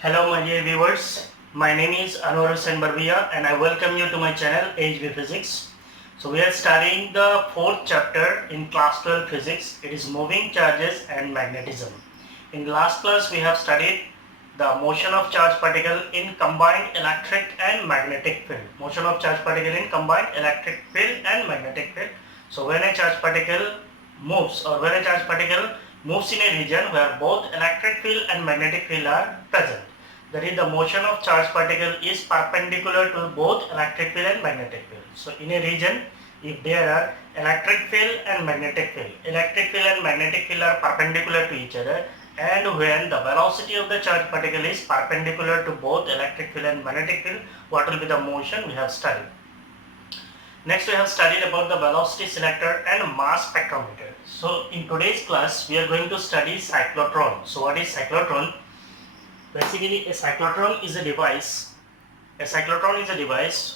Hello my dear viewers, my name is Anwar Hussain Barbia and I welcome you to my channel HB Physics. So we are studying the fourth chapter in class 12 physics. It is moving charges and magnetism. In last class we have studied the motion of charge particle in combined electric and magnetic field. Motion of charge particle in combined electric field and magnetic field. So when a charge particle moves in a region where both electric field and magnetic field are present, that is the motion of charge particle is perpendicular to both electric field and magnetic field. So in a region, if there are electric field and magnetic field are perpendicular to each other, and when the velocity of the charge particle is perpendicular to both electric field and magnetic field, what will be the motion we have studied. Next we have studied about the velocity selector and mass spectrometer. So in today's class we are going to study cyclotron. So what is cyclotron? Basically a cyclotron is a device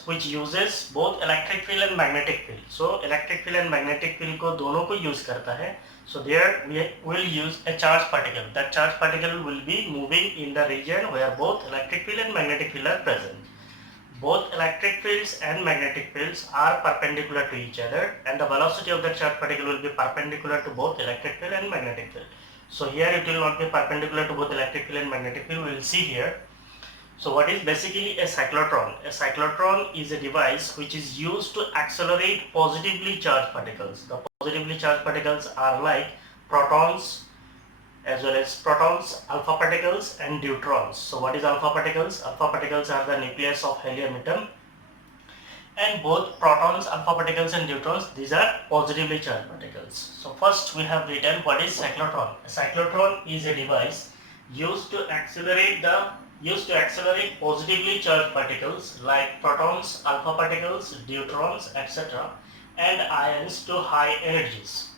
which uses both electric field and magnetic field. So electric field and magnetic field को दोनों को use करता है. So there we will use a charge particle. That charge particle will be moving in the region where both electric field and magnetic field are present. Both electric fields and magnetic fields are perpendicular to each other, and the velocity of the charge particle will be perpendicular to both electric field and magnetic field. So here it will not be perpendicular to both electric field and magnetic field. We will see here. So what is basically a cyclotron? A cyclotron is a device which is used to accelerate positively charged particles. The positively charged particles are like protons, as well as protons, alpha particles and deuterons. So what is alpha particles? Alpha particles are the nucleus of helium atom, and both protons, alpha particles and deuterons, these are positively charged particles. So first we have written what is cyclotron. A cyclotron is a device used to accelerate positively charged particles like protons, alpha particles, deuterons, etc. and ions to high energies.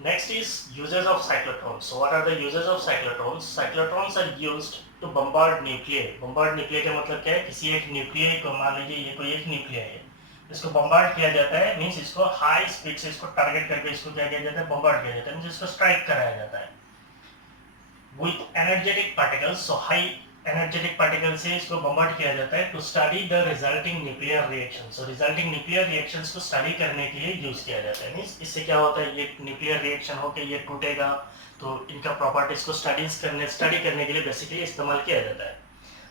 Next is uses of cyclotrons. So what are the uses of cyclotrons? Cyclotrons are used to bombard nuclei. Bombard nuclei का मतलब क्या है? किसी एक nucleus को, मान लीजिए ये कोई एक न्यूक्लियस है, इसको बम्बार्ड किया जाता है, मीन्स इसको हाई स्पीड से इसको टारगेट करके इसको क्या किया जाता है? बम्बार्ड किया जाता है, मीन्स इसको स्ट्राइक कराया जाता है with energetic particles. So high energetic particles से इसको बम्बार्ड किया जाता है to study the resulting nuclear reactions. So resulting nuclear reactions को study करने के लिए यूज किया जाता है. मीन्स इससे क्या होता है? ये न्यूक्लियर रिएक्शन होकर ये टूटेगा, तो इनका प्रॉपर्टीज को स्टडी करने के लिए बेसिकली इस्तेमाल किया जाता है.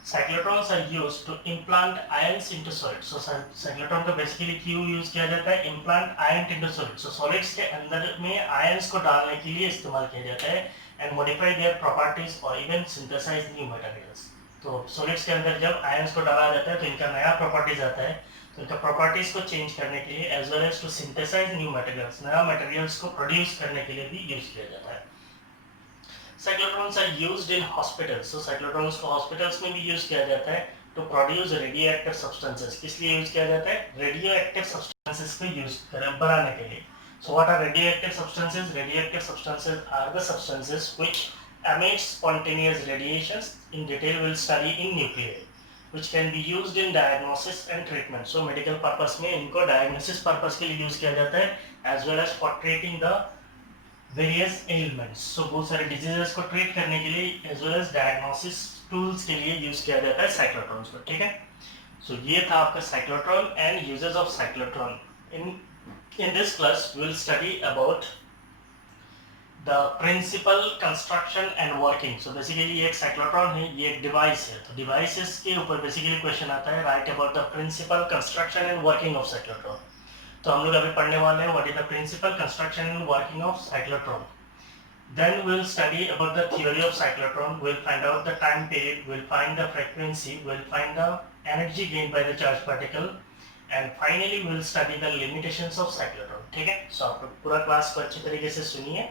Cyclotrons are used to implant ions into solids. So cyclotron का बेसिकली क्यों यूज किया जाता है? Implant ions into solids. So solids के अंदर में ions को डालने के लिए इस्तेमाल किया जाता है and modify their properties or even synthesize new materials. तो solids के अंदर जब ions को डाला जाता है तो इनका नया properties आता है, तो इनका properties को change करने के लिए as well as to synthesize new materials, नया materials को produce करने के लिए भी use किया जाता है. Cyclotrons are used in hospitals. So cyclotrons को hospitals में भी use किया जाता है to produce radioactive substances. किस लिए use किया जाता है? Radioactive substances को use बनाने के लिए. So what are radioactive substances? Radioactive substances are the substances which emit spontaneous radiations. In detail we'll study in nuclei, which can be used in diagnosis and treatment. So medical purpose में इनको diagnosis purpose के लिए use किया जाता है as well as for treating the various ailments. So बहुत सारे diseases को treat करने के लिए as well as diagnosis tools के लिए use किया जाता है cyclotrons को, ठीक है? So ये था आपका cyclotron and uses of cyclotron. In this class we will study about the principal construction and working. So basically ये एक cyclotron है, ये एक device है, तो devices के ऊपर basically question आता है, write about the principal construction and working of cyclotron. तो हम लोग अभी पढ़ने वाले हैं what is the principal construction and working of cyclotron. Then we will study about the theory of cyclotron. We will find out the time period, we will find the frequency, we will find the energy gained by the charged particle, and finally we will study the limitations of cyclotron. ठीक है? So आप पूरा class को अच्छी तरीके से सुनिए.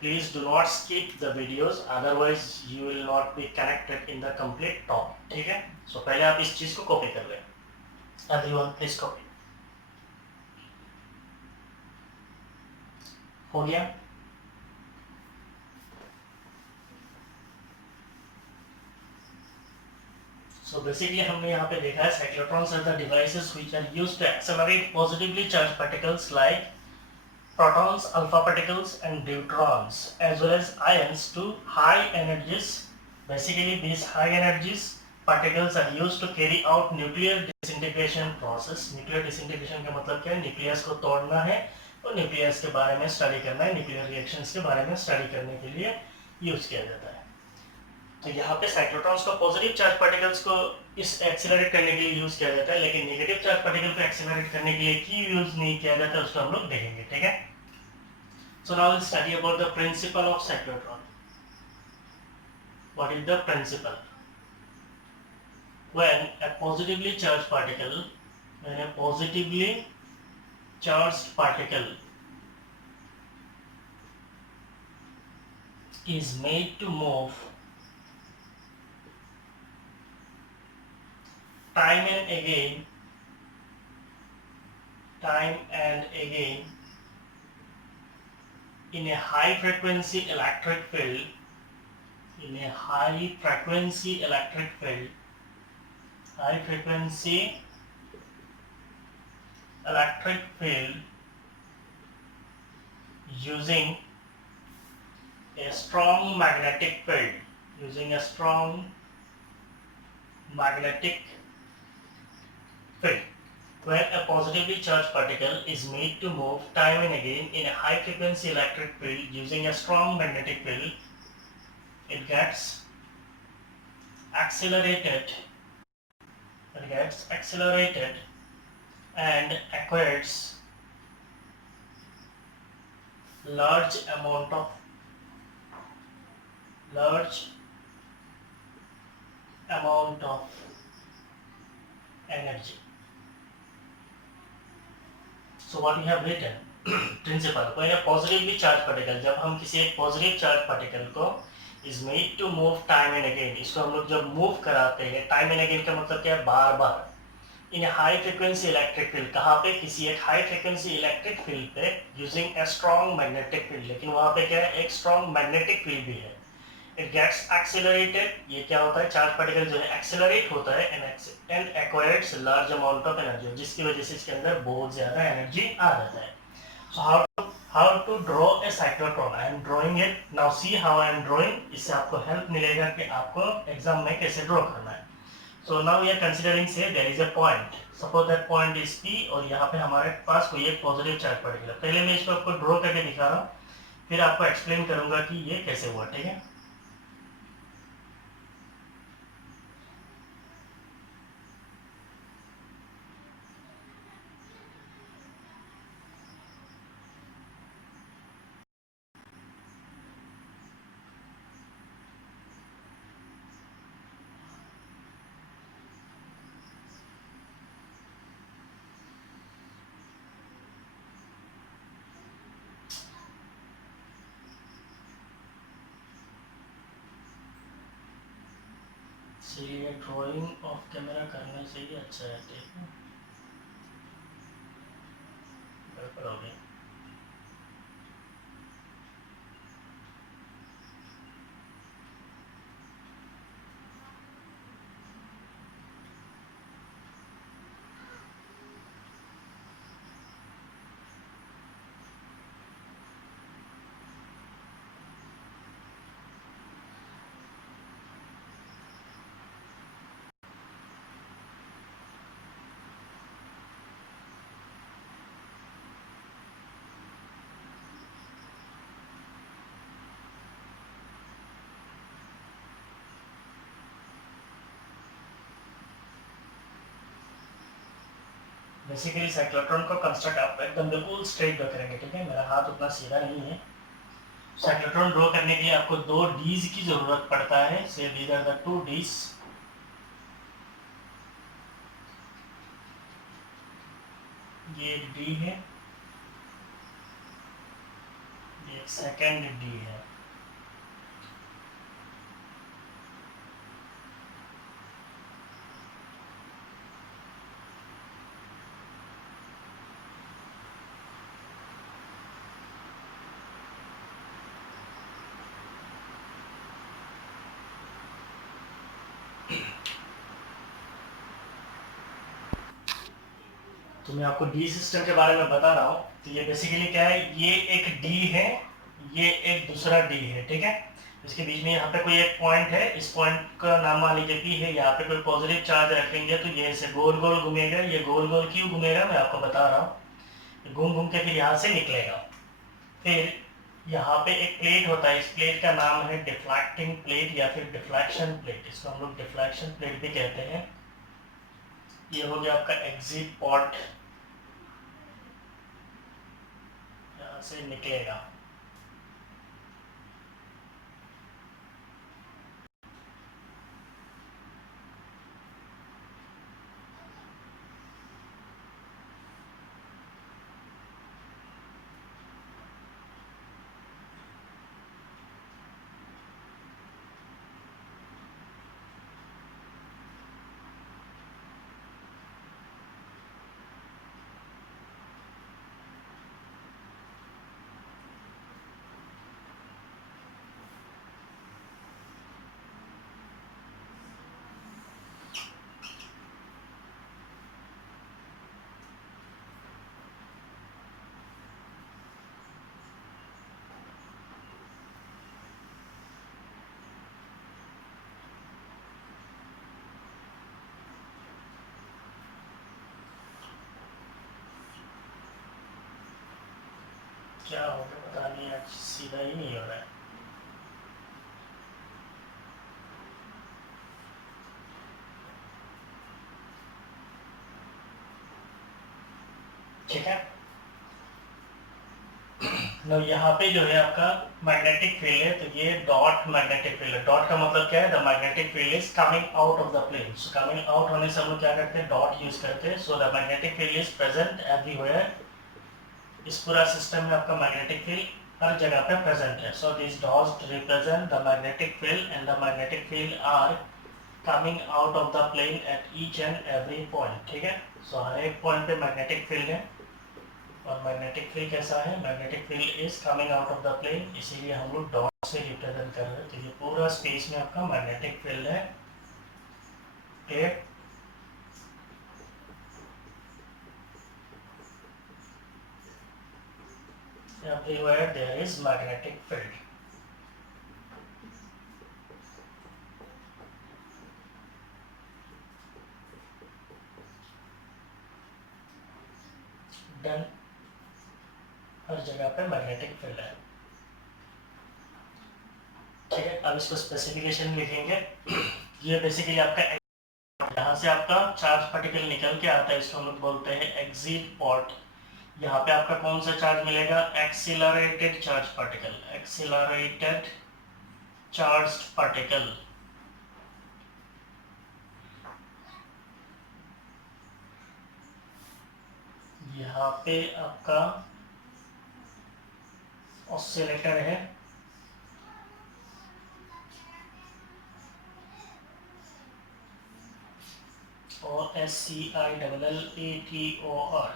Please do not skip the videos, otherwise you will not be connected in the complete talk. ठीक है? So पहले आप इस चीज को कॉपी कर लें. Everyone please copy. हो गया? So basically हमने यहाँ पे देखा है cyclotrons are the devices which are used to accelerate positively charged particles like protons, alpha particles and deuterons as well as ions to high energies Basically, these high energies particles are used to carry out nuclear disintegration process. Nuclear disintegration का मतलब क्या है? Nucleus को तोड़ना है और nucleus के बारे में स्टडी करना है, न्यूक्लियर रिएक्शंस के बारे में स्टडी करने के लिए यूज किया जाता है। तो यहाँ पे साइक्लोट्रॉन्स को पॉजिटिव चार्ज पार्टिकल्स को इस एक्सेलरेट करने के लिए यूज किया जाता है, लेकिन नेगेटिव चार्ज पार्टिकल को एक्सेलरेट करने के लिए क्यों यूज नहीं किया जाता है उसको हम लोग देखेंगे, ठीक है। So now will study about the principle of cyclotron. What is the principle? When a positively charged particle is made to move time and again in a high frequency electric field, using a strong magnetic field, when a positively charged particle is made to move time and again in a high frequency electric field using a strong magnetic field, it gets accelerated and acquires large amount of energy. So what we have written principle, when a positively charged particle, जब हम किसी एक positive charge particle को is made to move time and again, इसको हम लोग जब move कराते हैं, टाइम एंड अगेन का मतलब क्या है? बार बार। In high frequency electric field, कहाँ पे? किसी एक हाई फ्रीक्वेंसी इलेक्ट्रिक फील्ड पे using a strong magnetic field, लेकिन वहाँ पे क्या है? एक स्ट्रॉन्ग मैग्नेटिक फील्ड भी है। इट गेट्स एक्सेलरेटेड, ये क्या होता है? चार्ज पार्टिकल जो है एक्सेलरेट होता है and acquires large amount of energy, जिसकी वजह से इसके अंदर बहुत ज्यादा एनर्जी आ जाता है। सो how to draw a cyclotron? I am drawing it now. See how I am drawing. इससे आपको हेल्प मिलेगा कि आपको एग्जाम में कैसे ड्रॉ करना है। So now we are considering, say there is a point. Suppose that point is P और यहाँ पे हमारे पास कोई एक पॉजिटिव चार्ज पार्टिकल है। पहले मैं इसको आपको ड्रॉ करके दिखा रहा हूँ, फिर आपको एक्सप्लेन करूंगा कि ये कैसे हुआ, ठीक है। ये ड्राइंग ऑफ कैमरा करने से ही अच्छा है, ठीक है। बिल्कुल हो गया। बेसिकली साइक्लोट्रॉन को कंस्ट्रक्ट आप एकदम बिल्कुल स्ट्रेट ड्रॉ करेंगे, ठीक है। मेरा हाथ उतना सीधा नहीं है। साइक्लोट्रॉन ड्रॉ करने के लिए आपको दो डीज की जरूरत पड़ता है। से दीज आर द टू डीज। ये एक डी है, ये एक सेकेंड डी है। तो मैं आपको डी सिस्टम के बारे में बता रहा हूँ। तो ये बेसिकली क्या है? ये एक डी है, ये एक दूसरा डी है, ठीक है। इसके बीच में यहाँ पे कोई एक पॉइंट है, इस पॉइंट का नाम मान लीजिए P है, यहाँ पे कोई पॉजिटिव चार्ज रखेंगे तो ये ऐसे गोल गोल घूमेगा। ये गोल गोल क्यों घूमेगा मैं आपको बता रहा हूँ। घूम घूम के फिर यहाँ से निकलेगा। फिर यहाँ पे एक प्लेट होता है, इस प्लेट का नाम है डिफ्लेक्टिंग प्लेट या फिर डिफ्लेक्शन प्लेट। इसको हम लोग डिफ्लेक्शन प्लेट भी कहते हैं। ये हो गया आपका एग्जिट पॉट, यहाँ से निकलेगा। क्या हो गया पता नहीं, आज सीधा ही नहीं हो रहा है। ठीक है, नो यहाँ पे जो है आपका मैग्नेटिक फील्ड है, तो ये डॉट मैग्नेटिक फील्ड है। डॉट का मतलब क्या है, the magnetic field is coming out of the plane. So coming out होने से हम लोग क्या करते हैं, डॉट यूज करते हैं। So the magnetic field is present everywhere. इस पूरा सिस्टम में आपका मैग्नेटिक फील्ड हर जगह पे प्रेजेंट है। So this dots represent the magnetic field and the magnetic field are coming out of the plane at each and every point. ठीक है, सो हर एक पॉइंट पे मैग्नेटिक फील्ड है। और मैग्नेटिक फील्ड कैसा है, magnetic field is coming out of the plane, इसीलिए हम लोग डॉट से रिप्रेजेंट कर रहे हैं। तो ये पूरा स्पेस में आपका मैग्नेटिक फील्ड है। Clear? Everywhere there is magnetic field. Done. हर जगह पे मैग्नेटिक फील्ड है। ठीक है, अब इसको स्पेसिफिकेशन लिखेंगे। ये बेसिकली आपका, यहाँ से आपका चार्ज पार्टिकल निकल के आता है, इसको हम लोग बोलते हैं एग्जिट पॉट। यहाँ पे आपका कौन सा चार्ज मिलेगा, accelerated charge particle, accelerated charge particle. यहाँ पे आपका ऑसिलेटर है, और SCILLATOR,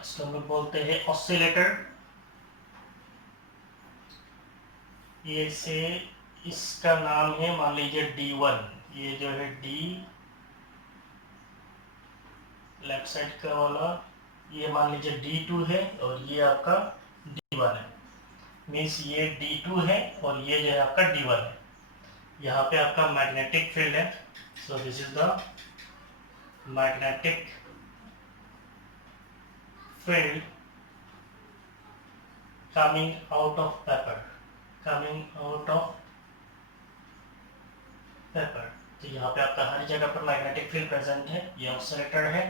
इसको हम लोग बोलते हैं ऑसिलेटर। ये से इसका नाम है मान लीजिए D1, ये जो है D लेफ्ट साइड का वाला, ये मान लीजिए D2 है, और ये आपका D1 है। मीन्स ये D2 है और ये जो है आपका D1 है। यहाँ पे आपका मैग्नेटिक फील्ड है। So this is the magnetic field coming out of paper, coming out of paper। तो यहाँ पे आपका हर जगह पर मैग्नेटिक फील्ड प्रेजेंट है। ये ऑसिलेटर है,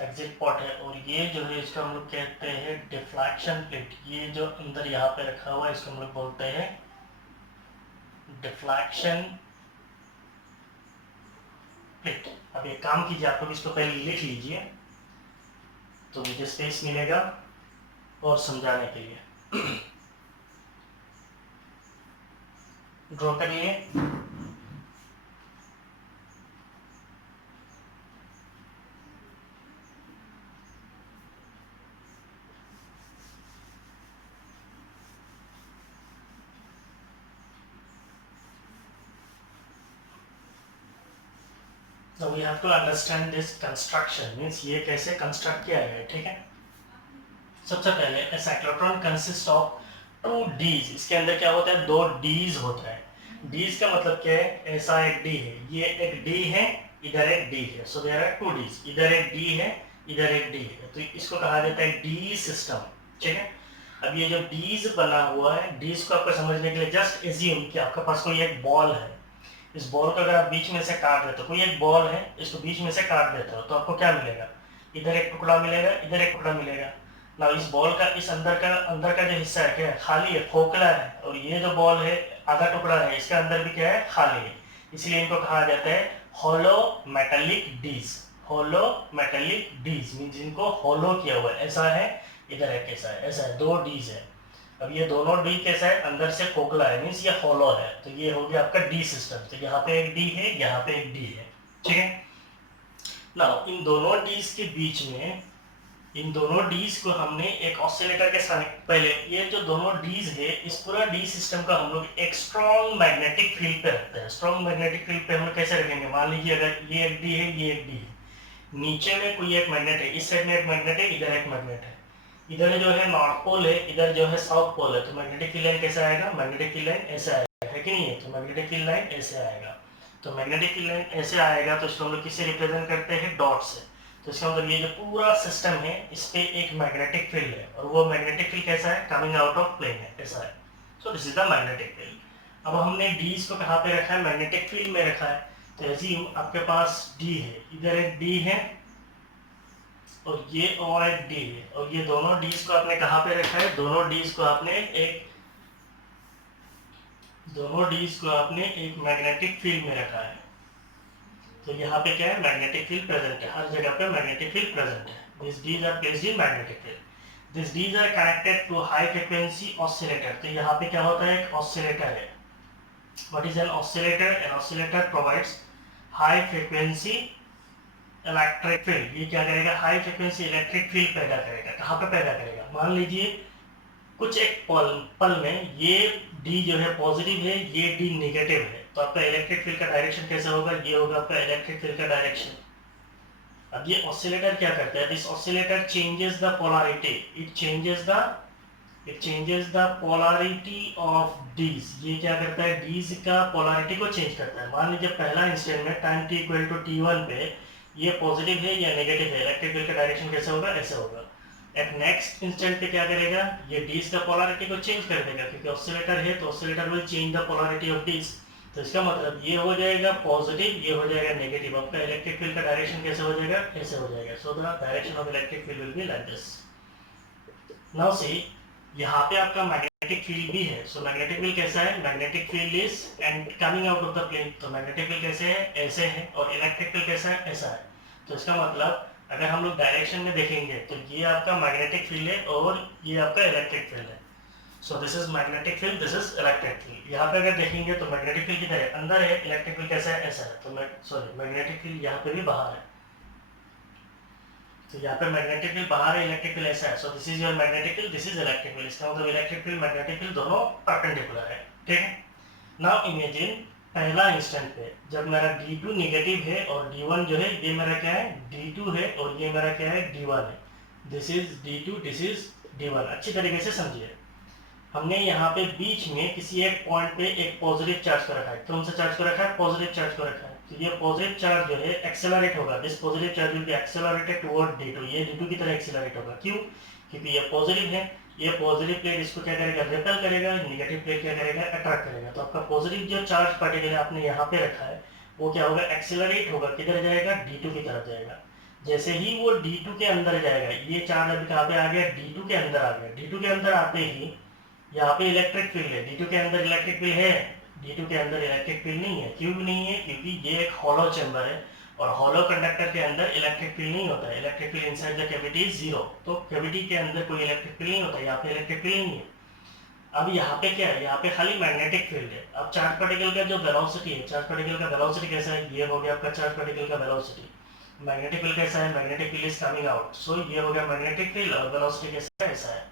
एग्जिट पॉट है, और ये जो है इसको हम लोग कहते हैं डिफ्लेक्शन प्लेट। ये जो अंदर यहाँ पे रखा हुआ है इसको हम लोग बोलते हैं डिफ्लेक्शन प्लेट। अब एक काम कीजिए, आप लोग इसको पहले लिख लीजिए तो मुझे स्पेस मिलेगा और समझाने के लिए। ड्रॉ करिए। Now we have to understand this construction, means ये कैसे कंस्ट्रक्ट किया गया है। ठीक है, सबसे पहले साइक्लोट्रॉन कंसिस्ट ऑफ 2 Ds। इसके अंदर क्या होता है, 2 Ds होता है। डीज का मतलब क्या है, ऐसा एक डी है, ये एक डी है, इधर एक डी है, सो देयर आर टू डीज, इधर एक डी है, इधर एक डी है, तो इसको कहा जाता है डी सिस्टम, ठीक है। अब ये जो डीज बना हुआ है, डीज को आपको समझने के लिए जस्ट एज्यूम कि आपके पास कोई एक बॉल है, इस बॉल को अगर आप बीच में से काट देते हो, कोई एक बॉल है, इसको बीच में से काट देते हो, तो आपको क्या मिलेगा, इधर एक टुकड़ा मिलेगा, इधर एक टुकड़ा मिलेगा ना। इस बॉल का इस अंदर का जो हिस्सा है क्या है, खाली है, खोखला है, और ये जो बॉल है आधा टुकड़ा है, इसके अंदर भी क्या है, खाली है, इसलिए इनको कहा जाता है होलो मेटालिक डीज। होलो मेटालिक डीज मीन जिनको होलो किया हुआ है, ऐसा है, इधर है कैसा है, ऐसा है, दो डीज है। अब ये दोनों डी कैसा है, अंदर से खोखला है, मीन्स ये होलो है, तो ये हो गया आपका डी सिस्टम। तो यहाँ पे एक डी है, यहाँ पे एक डी है, ठीक है ना। इन दोनों डीज के बीच में, इन दोनों डीज को हमने एक ऑसिलेटर के साथ, पहले ये जो दोनों डीज है, इस पूरा डी सिस्टम का हम लोग एक स्ट्रॉन्ग मैग्नेटिक फील्ड पे रखते हैं। स्ट्रॉन्ग मैग्नेटिक फील्ड पे हम कैसे रखेंगे, मान लीजिए अगर ये एक डी है, ये एक डी है, नीचे में कोई एक मैग्नेट है, इस साइड में एक मैग्नेट है, इधर एक मैग्नेट है, इधर जो है नॉर्थ पोल है, इधर जो है साउथ पोल है, तो मैग्नेटिक फील्ड लाइन कैसा आएगा, मैग्नेटिक फील्ड लाइन ऐसे आएगा, है कि नहीं है, तो मैग्नेटिक फील्ड लाइन ऐसे आएगा। तो मैग्नेटिक फील्ड लाइन ऐसे आएगा, तो इसको हम लोग किससे रिप्रेजेंट करते हैं, डॉट से। तो इसका मतलब ये जो पूरा सिस्टम है, इस पे एक मैग्नेटिक फील्ड है, और वो मैग्नेटिक फील्ड कैसा है, कमिंग आउट ऑफ प्लेन है, ऐसा है। So this is the magnetic field. अब हमने डीज को कहाँ पे रखा है, मैग्नेटिक फील्ड में रखा है। तो ऐसे आपके पास डी है, इधर एक डी है, और ये और एक डी है, और ये दोनों डीज को आपने कहाँ पे रखा है, दोनों डीज को आपने एक मैग्नेटिक फील्ड में रखा है। तो यहाँ पे क्या है, मैग्नेटिक फील्ड प्रेजेंट है, हर जगह पे मैग्नेटिक फील्ड प्रेजेंट है। This Ds are placed in magnetic field. This Ds are connected to high frequency oscillator. तो यहाँ पे क्या होता है, एक ऑसिलेटर है। What is an oscillator, an oscillator provides high frequency electric field. ये क्या करेगा, हाई फ्रीक्वेंसी इलेक्ट्रिक फील्ड पैदा करेगा। कहाँ पे पैदा करेगा, मान लीजिए कुछ एक पल में ये डी जो है पॉजिटिव है, ये डी नेगेटिव है, तो आपका इलेक्ट्रिक फील्ड का डायरेक्शन कैसा होगा, ये होगा आपका इलेक्ट्रिक फील्ड का डायरेक्शन। अब ये ऑसिलेटर क्या करता है, this oscillator changes the polarity, it changes the polarity of dees. ये क्या करता है, डीज का पोलैरिटी को चेंज करता है। मान लीजिए पहला इंस्टेंट में time t equal to t1 पे ये पॉजिटिव है या नेगेटिव है, इलेक्ट्रिक फील्ड का डायरेक्शन कैसे होगा, ऐसे होगा। एट नेक्स्ट इंस्टेंट पे क्या करेगा, ये डीज का पोलैरिटी को चेंज कर देगा, क्योंकि ऑसिलेटर है तो oscillator will change the polarity of dees. तो इसका मतलब ये हो जाएगा पॉजिटिव, ये हो जाएगा नेगेटिव। आपका इलेक्ट्रिक फील्ड का डायरेक्शन कैसे हो जाएगा, ऐसे हो जाएगा। So the direction of electric field will be like this. Now see, यहाँ पे आपका मैग्नेटिक फील्ड भी है। सो मैग्नेटिक फील्ड कैसा है, magnetic field is and coming out of the plane. तो मैग्नेटिक फील्ड कैसे है, ऐसे है, और इलेक्ट्रिक फील्ड कैसा है, ऐसा है। तो इसका मतलब अगर हम लोग डायरेक्शन में देखेंगे तो ये आपका मैग्नेटिक फील्ड है और ये आपका इलेक्ट्रिक फील्ड है। So this is magnetic field, this is electric field. यहाँ पे अगर देखेंगे तो मैग्नेटिक फील्ड किधर है, अंदर है, इलेक्ट्रिक फील्ड कैसा है, ऐसा है। तो मैग्नेटिक फील्ड यहाँ पे भी बाहर है। तो यहाँ पे मैग्नेटिक फील्ड बाहर है, इलेक्ट्रिक फील्ड ऐसा है। So this is your magnetic field, this is electric field. इसका मतलब इलेक्ट्रिक फील्ड मैग्नेटिक फील्ड दोनों परपेंडिकुलर है, ठीक है। नाउ इमेजिन पहला इंस्टेंट पे जब मेरा D2 नेगेटिव है और D1 जो है, ये मेरा क्या है, D2 है, और ये मेरा क्या है, D1 है। This is D2, this is D1। अच्छी तरीके से समझिए। हमने यहाँ पे बीच में किसी एक पॉइंट पे एक पॉजिटिव चार्ज को रखा है। कौन सा चार्ज को रखा है, पॉजिटिव चार्ज को रखा है। तो ये पॉजिटिव चार्ज जो है एक्सेलरेट होगा, this positive charge will be accelerated toward D2। ये D2 की तरह एक्सेलरेट होगा। क्यों, क्योंकि ये पॉजिटिव है। ये पॉजिटिव प्लेट इसको क्या करेगा, रिपेल करेगा, नेगेटिव प्लेट क्या करेगा, अट्रैक्ट करेगा। तो आपका पॉजिटिव जो चार्ज पार्टिकल आपने यहाँ पे रखा है, वो क्या होगा, एक्सेलरेट होगा, किधर जाएगा, D2 की तरफ जाएगा। जैसे ही वो D2 के अंदर जाएगा, ये चार्ज अभी कहाँ पे आ गया, D2 के अंदर आ गया। D2 के अंदर आते ही यहाँ पे इलेक्ट्रिक फील्ड है, D2 के अंदर इलेक्ट्रिक फील्ड है, D2 के अंदर इलेक्ट्रिक फील्ड नहीं है। क्यों नहीं है, क्योंकि ये एक हॉलो चैम्बर है, और हॉलो कंडक्टर के अंदर इलेक्ट्रिक फील्ड नहीं होता है। Electric field inside the cavity is zero. तो कैविटी के अंदर कोई इलेक्ट्रिक फील्ड नहीं होता, यहाँ पे इलेक्ट्रिक फील्ड नहीं है। अब यहाँ पे क्या है, यहाँ पे खाली मैग्नेटिक फील्ड है। अब चार्ज पार्टिकल का जो वेलोसिटी है, चार्ज पार्टिकल का वेलोसिटी कैसा है, ये हो गया आपका चार्ज पार्टिकल का वेलोसिटी। मैग्नेटिक फील्ड कैसा है, magnetic field is coming out. So ये हो गया मैग्नेटिक फील्ड, और वेलोसिटी कैसा है, ऐसा है।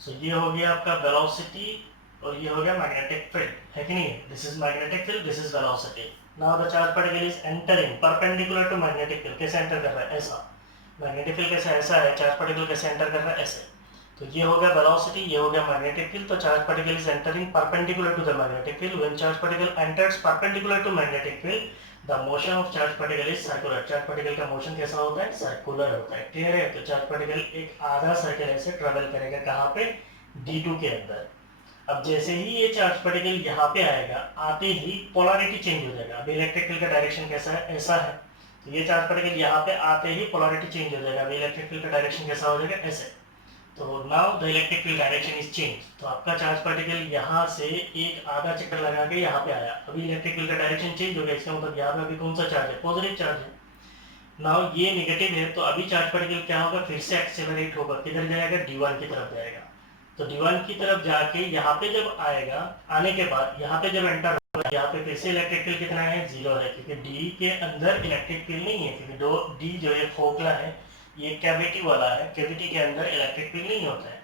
सो ये हो गया आपका वेलोसिटी, और ये हो गया मैग्नेटिक फील्ड, है कि नहीं। This is magnetic field, this is velocity. Now the charge particle is entering perpendicular to magnetic field. कैसे एंटर कर रहा है, ऐसा। मैग्नेटिक फील्ड कैसा, ऐसा है, चार्ज पार्टिकल कैसे एंटर कर रहा है, ऐसे। तो ये हो गया वेलोसिटी, ये हो गया मैग्नेटिक फील्ड। तो charge particle is entering perpendicular to the magnetic field. When charge particle enters perpendicular to magnetic field, the motion of charge particle is circular. Charge particle का मोशन कैसा होता है? सर्कुलर होता है। क्लियर है? तो charge particle एक आधा सर्कल ऐसे ट्रेवल करेगा कहाँ पे? D2 के अंदर। अब जैसे ही ये चार्ज पार्टिकल यहाँ पे आएगा, आते ही पोलैरिटी चेंज हो जाएगा। अब इलेक्ट्रिक फील्ड का डायरेक्शन कैसा है? ऐसा है। तो ये चार्ज पार्टिकल यहाँ पे आते ही पोलैरिटी चेंज हो जाएगा। अब इलेक्ट्रिक फील्ड का डायरेक्शन कैसा हो जाएगा? ऐसे। तो now the electric field direction is change. तो आपका चार्ज पार्टिकल यहाँ से एक आधा चक्कर लगा के यहाँ पे आया, अभी इलेक्ट्रिक फील्ड का डायरेक्शन चेंज हो गया। इसका मतलब यहाँ पे अभी कौन सा चार्ज है? पॉजिटिव चार्ज है। नाउ ये नेगेटिव है, तो अभी चार्ज पार्टिकल क्या होगा? फिर से एक्सेलरेट होगा। किधर जाएगा? D1 की तरफ जाएगा। तो D1 की तरफ जाके यहाँ पे जब आएगा, आने के बाद यहाँ पे जब एंटर होगा, यहाँ पे फिर से इलेक्ट्रिक फील्ड कितना है? 0 है, क्योंकि D के अंदर इलेक्ट्रिक फील्ड नहीं है, क्योंकि D जो है खोखला है, ये कैविटी वाला है। कैविटी के अंदर इलेक्ट्रिक फील्ड नहीं होता है।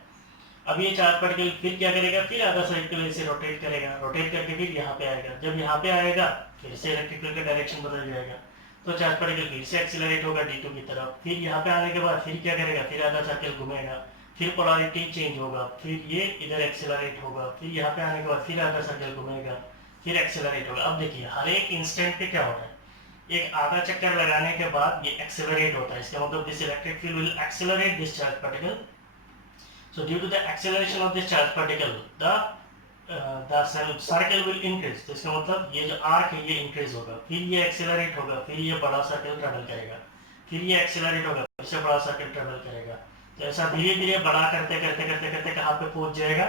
अब ये चार्ज पार्टिकल फिर क्या करेगा? फिर आधा सर्कल ऐसे रोटेट करेगा, रोटेट करके फिर यहाँ पे आएगा। जब यहाँ पे आएगा, फिर से इलेक्ट्रिक फील्ड का डायरेक्शन बदल जाएगा। तो चार्ज पार्टिकल फिर से एक्सीलरेट होगा D2 की तरफ। फिर यहाँ पे आने के बाद फिर क्या करेगा? फिर आधा सर्कल घूमेगा, फिर पोलैरिटी चेंज होगा, फिर ये इधर एक्सीलरेट होगा, फिर यहाँ पे आने के बाद फिर आधा सर्कल घूमेगा, फिर एक्सीलरेट होगा। अब देखिए हर एक इंस्टेंट पे क्या हो रहा है? एक आधा चक्कर लगाने के बाद ये एक्सीलरेट होता है। इसका मतलब this electric field will accelerate this charge particle. So due to the acceleration of this charge particle, the circle will increase. तो इसका मतलब ये जो आर्क है ये इंक्रीज होगा, फिर ये एक्सेलरेट होगा, फिर ये बड़ा सर्कल ट्रेवल करेगा, फिर ये एक्सेलरेट होगा, फिर से बड़ा सर्कल ट्रेवल करेगा। तो ऐसा धीरे धीरे बड़ा करते करते करते करते कहाँ पे पहुंच जाएगा?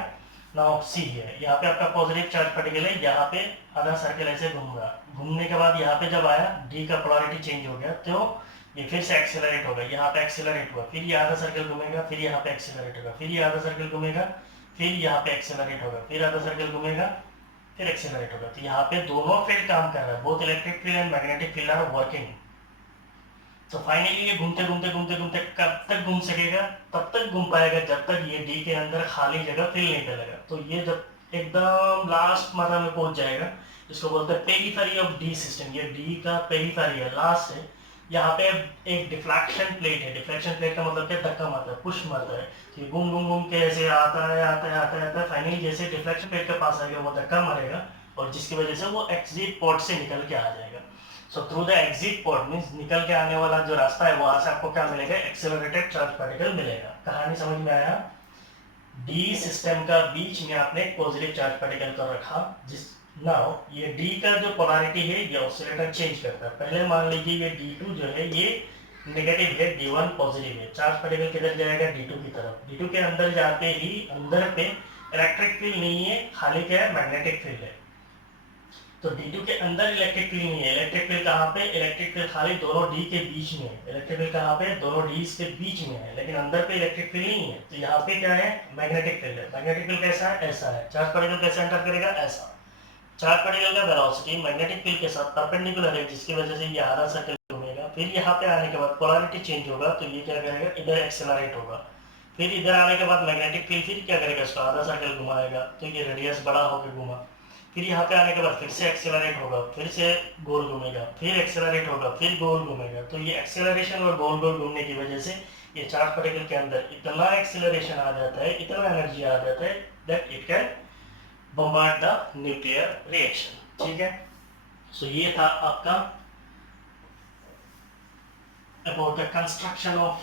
नाउ सी है, यहाँ पे आपका पॉजिटिव चार्ज पार्टिकल है, यहाँ पे आधा सर्कल ऐसे घूमेगा। घूमने के बाद यहाँ पे जब आया, D का पोलैरिटी चेंज हो गया, तो ये फिर से एक्सेलरेट होगा, यहाँ पे एक्सेलरेट हुआ, फिर ये आधा सर्कल घूमेगा, फिर यहाँ पे एक्सेलरेट होगा, फिर ये आधा सर्कल घूमेगा, फिर यहाँ पे एक्सेलरेट होगा, फिर आधा सर्कल घूमेगा, फिर एक्सेलरेट होगा। तो यहाँ पे दोनों फील्ड काम कर रहा है, both electric field and magnetic field are working. तो फाइनली ये घूमते घूमते घूमते घूमते कब तक घूम सकेगा? तब तक घूम पाएगा जब तक ये D के अंदर खाली जगह फिल नहीं करेगा। तो ये जब एकदम लास्ट मात्रा में पहुंच जाएगा, इसको बोलते हैं पेरिफेरी ऑफ D सिस्टम। ये D का पेरिफेरी है, लास्ट है। यहाँ पे एक डिफ्लेक्शन प्लेट है। डिफ्लेक्शन प्लेट का मतलब क्या? धक्का मारता है, पुश मारता है। तो ये घूम घूम घूम के ऐसे आता है आता है आता है आता है, फाइनली जैसे डिफ्लेक्शन प्लेट के पास आएगा वो धक्का मारेगा, और जिसकी वजह से वो एग्जिट पोर्ट से निकल के आ जाएगा। So through the exit port means निकल के आने वाला जो रास्ता है, वहां से आपको क्या मिलेगा? एक्सेलरेटेड चार्ज पार्टिकल मिलेगा। कहानी समझ में आया? D सिस्टम का बीच में आपने पॉजिटिव चार्ज पार्टिकल को रखा, जिस नाउ ये D का जो पोलैरिटी है ये ऑसिलेटर चेंज करता है। पहले मान लीजिए ये D2 जो है ये नेगेटिव है, D1 पॉजिटिव है। चार्ज पार्टिकल किधर जाएगा? D2 की तरफ। D2 के अंदर जाते ही अंदर पे इलेक्ट्रिक फील्ड नहीं है, खाली क्या है? मैग्नेटिक फील्ड है। तो D2 के अंदर इलेक्ट्रिक फील्ड नहीं है। इलेक्ट्रिक फील्ड कहाँ पे? इलेक्ट्रिक फील्ड खाली दोनों D के बीच में है। इलेक्ट्रिक फील्ड कहाँ पे? दोनों D के बीच में है, लेकिन अंदर पे इलेक्ट्रिक फील्ड नहीं है। तो यहाँ पे क्या है? मैग्नेटिक फील्ड है। मैग्नेटिक फील्ड कैसा है? ऐसा है। चार्ज पार्टिकल कैसे एंटर करेगा? ऐसा। चार्ज पार्टिकल का वेलोसिटी मैग्नेटिक फील्ड के साथ परपेंडिकुलर है, जिसकी वजह से ये आधा सर्कल घूमेगा। फिर यहाँ पे आने के बाद पोलैरिटी चेंज होगा, तो ये क्या करेगा? इधर एक्सेलरेट होगा। फिर इधर आने के बाद मैग्नेटिक फील्ड फिर क्या करेगा? इसका आधा सर्कल घुमाएगा, तो ये रेडियस बड़ा होकर घूमा। फिर यहाँ पे आने के बाद फिर से एक्सेलरेट होगा, फिर से गोल घूमेगा, फिर एक्सेलरेट होगा, फिर गोल घूमेगा। तो ये एक्सेलरेशन और गोल गोल घूमने की वजह से ये चार्ज पार्टिकल के अंदर इतना एक्सेलरेशन आ जाता है, इतना एनर्जी आ जाता है that it can bombard the nuclear reaction. ठीक है, सो ये था आपका about the construction of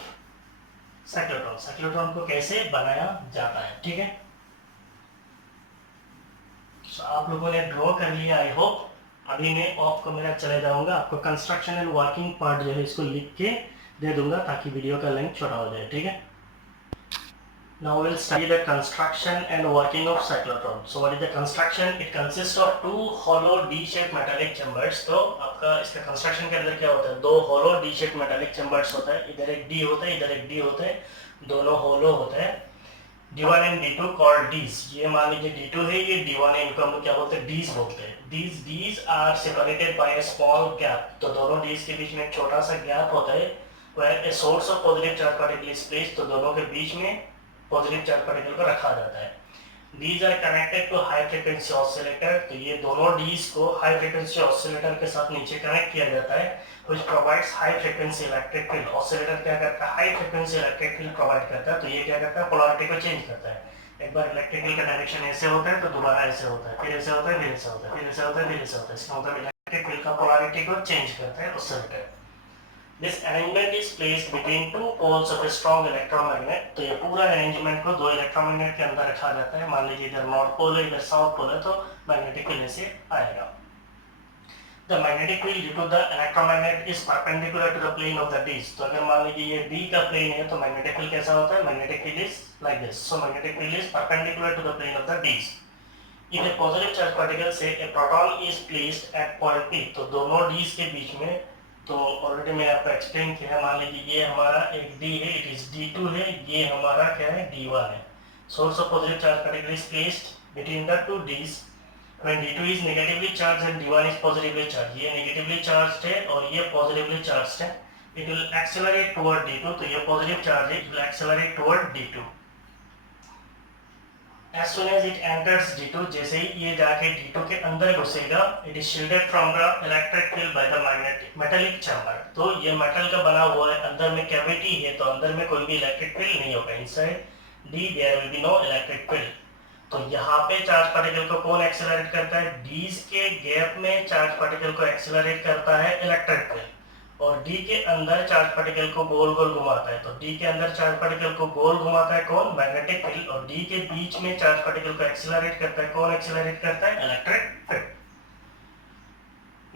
cyclotron. Cyclotron को कैसे बनाया जाता है। ठीक है, आप लोगों ने ड्रॉ कर लिया आई होप। अभी मैं ऑफ कैमरा चले जाऊंगा, आपको कंस्ट्रक्शन एंड वर्किंग पार्ट जो है इसको लिख के दे दूंगा ताकि वीडियो का लेंथ छोटा हो जाए। ठीक है, now will study the construction and working of cyclotron. So what is the construction? It consist of two hollow D shape metallic chambers. तो आपका इसका कंस्ट्रक्शन के अंदर क्या होता है? दो hollow D shape metallic chambers होता है, इधर एक डी होता है, इधर एक डी होता है, दोनों हॉलो होता है। D1 and D2 called Ds। ये मान लीजिए D2 है, ये D1 है, इनको हम लोग क्या बोलते हैं? Ds बोलते हैं। These are separated by a small gap। तो दोनों Ds के बीच में एक छोटा सा गैप होता है, where a source of positive charge particle is placed। तो दोनों के बीच में पॉजिटिव चार्ज पार्टिकल को रखा जाता है। These are connected to high frequency oscillator. तो ये दोनों Ds को high frequency oscillator के साथ नीचे कनेक्ट किया जाता है, which provides high frequency electric field. Oscillator क्या करता है? High frequency electric field provide करता है. तो ये क्या करता है? Polarity को change करता है. एक बार इलेक्ट्रिकल का डायरेक्शन ऐसे होता है तो दोबारा ऐसे होता है, फिर ऐसे होता है, फिर ऐसे होता है, फिर ऐसे होता है, फिर ऐसे होता है. इसका मतलब इलेक्ट्रिक फील्ड का पोलैरिटी को चेंज करता है oscillator. This arrangement is placed between two poles of a strong electromagnet. तो ये पूरा अरेंजमेंट को दो इलेक्ट्रोमैग्नेट के अंदर रखा जाता है. मान लीजिए इधर नॉर्थ पोल है, इधर साउथ पोल है, तो मैग्नेटिक फील्ड ऐसे आएगा. The magnetic field due to the electromagnet is perpendicular to the plane of the disc. तो अगर मान लीजिए ये D का प्लेन है तो मैग्नेटिक फील्ड कैसा होता है? Magnetic field is like this. So magnetic field is perpendicular to the plane of the disc. If a positive charge particle say a proton is placed at point P, तो दोनों Ds के बीच में, तो already मैंने आपको explain किया. मान लीजिए ये हमारा एक D है, इट इज D2 है, ये हमारा क्या है? D1 है. Source of positive charge particle is placed between the two Ds. When D2 is negatively charged and D1 is positively charged. ये negatively charged है और ये positively charged है. It will accelerate toward D2. तो ये positive charge है, it will accelerate toward D2. As soon as it enters D2, जैसे ही ये जाके D2 के अंदर घुसेगा, it is shielded from the electric field by the metallic chamber. तो ये मेटल का बना हुआ है, अंदर में कैविटी है, तो अंदर में कोई भी इलेक्ट्रिक फील्ड नहीं होगा. Inside D there will be no electric field. तो यहाँ पे चार्ज पार्टिकल को कौन एक्सेलरेट करता है? D's के गैप में चार्ज पार्टिकल को एक्सेलरेट करता है इलेक्ट्रिक फील्ड, और D के अंदर चार्ज पार्टिकल को गोल गोल घुमाता है. तो D के अंदर चार्ज पार्टिकल को गोल घुमाता है कौन? Magnetic field. और D के बीच में चार्ज पार्टिकल को एक्सेलरेट करता है कौन? एक्सेलरेट करता है electric field.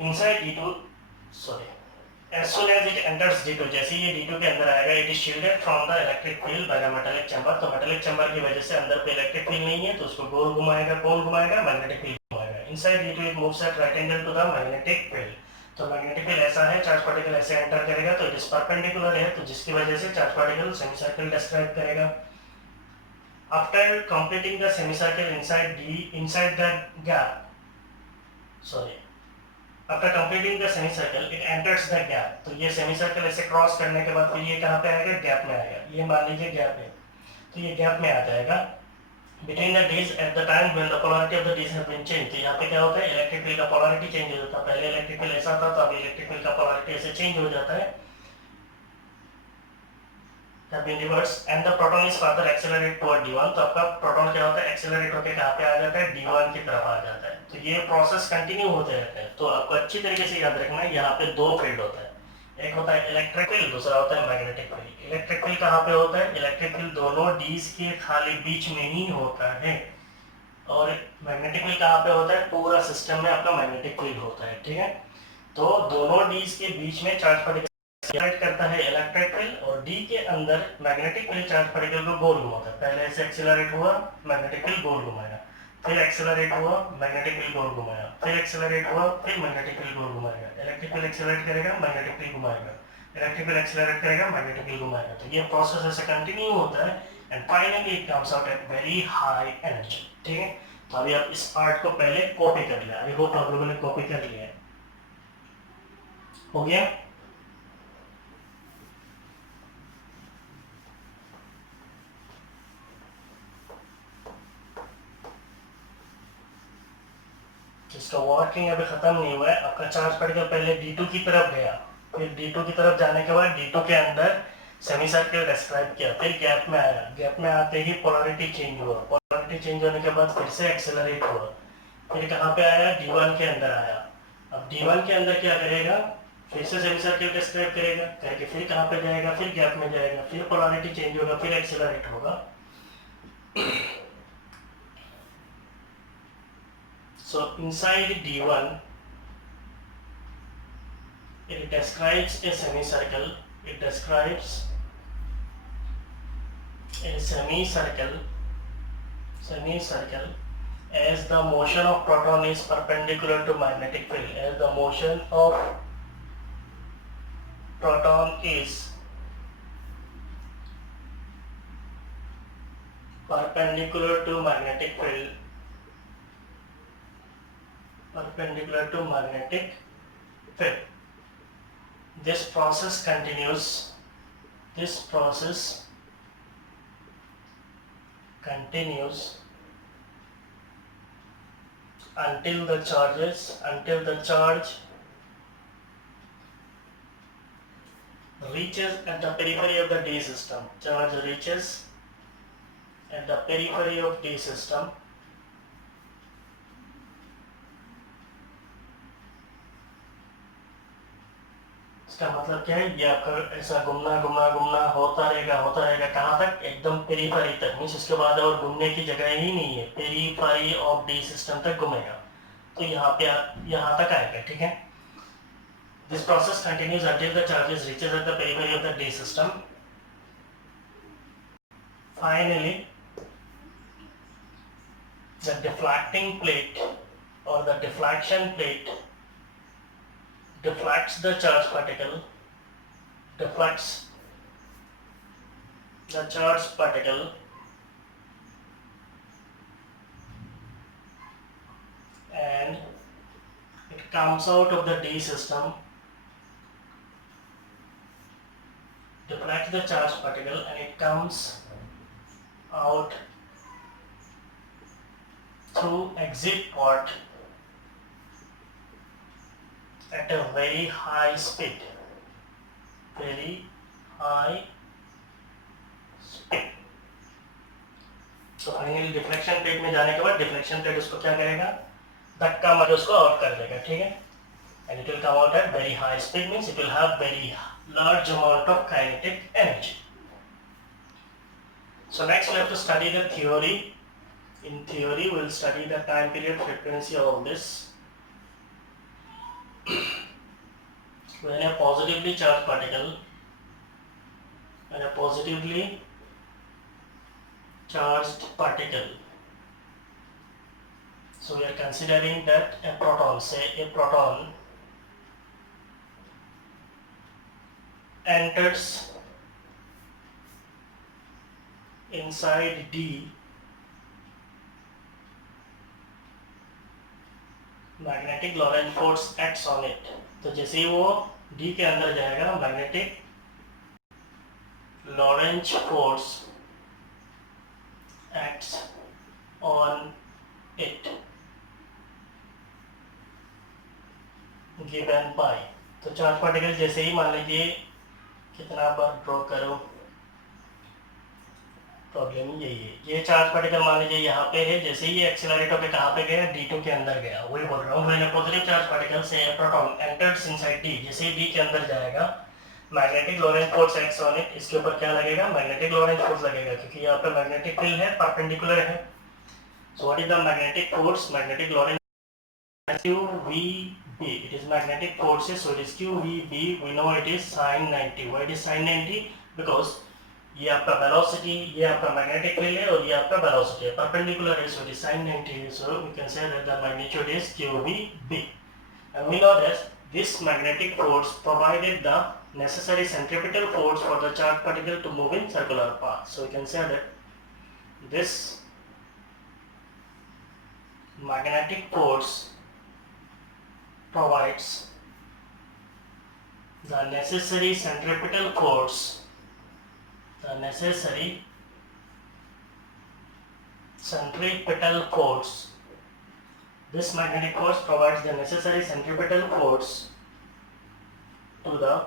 Inside D2, sorry, as soon as it enters D2, जैसे ये D2 के अंदर आएगा, it is shielded from the electric field by the metallic chamber. तो metallic chamber की वजह से अंदर पे इलेक्ट्रिक फील्ड नहीं है, तो उसको गोल घुमाएगा. कौन घुमाएगा? मैग्नेटिक फील्ड घुमाएगा. Inside D2 it moves at right angle to the magnetic field. तो मैग्नेटिक फील्ड ऐसा है, चार्ज पार्टिकल ऐसे एंटर करेगा, तो इट इज परपेंडिकुलर है, तो जिसकी वजह से charge particle semi circle describe करेगा. After completing the semi circle inside D, inside the gap, sorry, after completing the semi circle it enters the gap. तो ये सेमी सर्कल ऐसे क्रॉस करने के बाद फिर ये कहाँ पे आएगा? गैप में आएगा. ये मान लीजिए गैप है, तो ये गैप में आ जाएगा. Between the Ds at the time when the polarity of the Ds have been change. तो यहाँ पे क्या होता है? इलेक्ट्रिक फील्ड का पोलैरिटी चेंज हो जाता है. पहले इलेक्ट्रिक फील्ड ऐसा था, तो अब इलेक्ट्रिक फील्ड का पोलैरिटी ऐसे चेंज हो जाता है. have been reversed and the proton is further accelerate toward D1. तो आपका प्रोटॉन क्या होता है? एक्सेलरेट होकर कहाँ पे आ जाता है? D1 की तरफ आ जाता है. तो ये प्रोसेस कंटिन्यू होते रहते हैं. तो आपको अच्छी तरीके से याद रखना है, यहाँ पे दो फील्ड होता है. एक होता है इलेक्ट्रिक फील्ड, दूसरा होता है मैग्नेटिक फील्ड. इलेक्ट्रिक फील्ड कहाँ पे होता है? इलेक्ट्रिक फील्ड दोनों Ds के खाली बीच में ही होता है. और मैग्नेटिक फील्ड कहाँ पे होता है? पूरा सिस्टम में आपका मैग्नेटिक फील्ड होता है. ठीक है, तो दोनों Ds के बीच में चार्ज पार्टिकल एक्सेलरेट करता है इलेक्ट्रिक फील्ड, और D के अंदर मैग्नेटिक फील्ड चार्ज पार्टिकल को गोल घुमाता है. पहले ऐसे एक्सेलरेट हुआ, मैग्नेटिक फील्ड गोल घुमाएगा, फिर एक्सेलरेट हुआ, मैग्नेटिक फील्ड गोल घुमाएगा, फिर एक्सेलरेट हुआ, फिर मैग्नेटिक फील्ड गोल घुमाएगा. इलेक्ट्रिक फील्ड एक्सेलरेट करेगा, मैग्नेटिक फील्ड घुमाएगा, इलेक्ट्रिक फील्ड एक्सेलरेट करेगा, मैग्नेटिक फील्ड घुमाएगा. तो ये प्रोसेस ऐसे कंटिन्यू होता है and finally it comes out at very high energy. ठीक है, तो अभी आप इस पार्ट को पहले कॉपी कर लिया. आई होप आप लोगों ने कॉपी कर लिया है. हो गया? इसका वर्किंग अभी खत्म नहीं हुआ है. आपका चार्ज पार्टिकल पहले D2 की तरफ गया, फिर D2 की तरफ जाने के बाद D2 के अंदर सेमी सर्कल डिस्क्राइब किया, फिर गैप में आया. गैप में आते ही पोलैरिटी चेंज हुआ, पोलैरिटी चेंज होने के बाद फिर से एक्सेलरेट हुआ, फिर कहाँ पे आया? D1 के अंदर आया. अब D1 के अंदर क्या करेगा? फिर से सेमी सर्कल डिस्क्राइब करेगा, करके फिर कहाँ पे जाएगा? फिर गैप में जाएगा, फिर पोलैरिटी चेंज होगा, फिर एक्सेलरेट होगा. So inside D1, it describes a semicircle. It describes a semicircle as the motion of proton is perpendicular to magnetic field. As the motion of proton is perpendicular to magnetic field. Perpendicular to magnetic field. This process continues. This process continues until the charge reaches at the periphery of the D system. Charge reaches at the periphery of D system. इसका मतलब क्या है, ये आपका ऐसा घूमना घूमना घूमना होता रहेगा कहाँ तक, एकदम पेरीफेरी तक, मीन्स उसके बाद और घूमने की जगह ही नहीं है, पेरीफेरी ऑफ डी सिस्टम तक घूमेगा, तो यहाँ पे यहाँ तक आएगा, ठीक है। This process continues until the charges reaches at the periphery of the D system. Finally, the deflecting plate or the deflection plate deflects the charge particle, deflects the charge particle and it comes out of the D system, deflects the charge particle and it comes out through exit port at a very high speed, तो finally deflection plate में जाने के बाद deflection plate उसको क्या करेगा, धक्का मार उसको आउट कर देगा, ठीक है। and it will come out at very high speed, means it will have very large amount of kinetic energy. So next we have to study the theory. In theory we will study the time period, frequency, all this. When a positively charged particle, so we are considering that a proton, say a proton enters inside D, magnetic Lorentz force acts on it, तो जैसे ही वो D के अंदर जाएगा, magnetic Lorentz force acts on it given by, तो charge particle जैसे ही, मान लीजिए कितना बार ड्रॉ करो, प्रॉब्लम यही है, ये चार्ज पार्टिकल मान लीजिए यहाँ पे है, जैसे ही एक्सेलरेट होकर कहाँ पे गया, D2 के अंदर गया, वही बोल रहा हूँ। When a positive charge particle से प्रोटॉन एंटर्स इनसाइड D, जैसे ही D के अंदर जाएगा, magnetic Lorentz force acts on it, इसके ऊपर क्या लगेगा, मैग्नेटिक लॉरेंज फोर्स लगेगा, क्योंकि यहाँ पे मैग्नेटिक फील्ड है, परपेंडिकुलर है। So what is the magnetic force, magnetic Lorentz QVB, it is magnetic forces, so it is QVB, we know it is sin 90. Why it is sin 90? Because ये आपका velocity, ये आपका magnetic field है और ये आपका velocity है, perpendicular है, so it is sin 90, so we can say that the magnitude is QVB. And we know that this magnetic force provided the necessary centripetal force for the charged particle to move in circular path. So we can say that this magnetic force provides the necessary centripetal force, this magnetic force provides the necessary centripetal force to the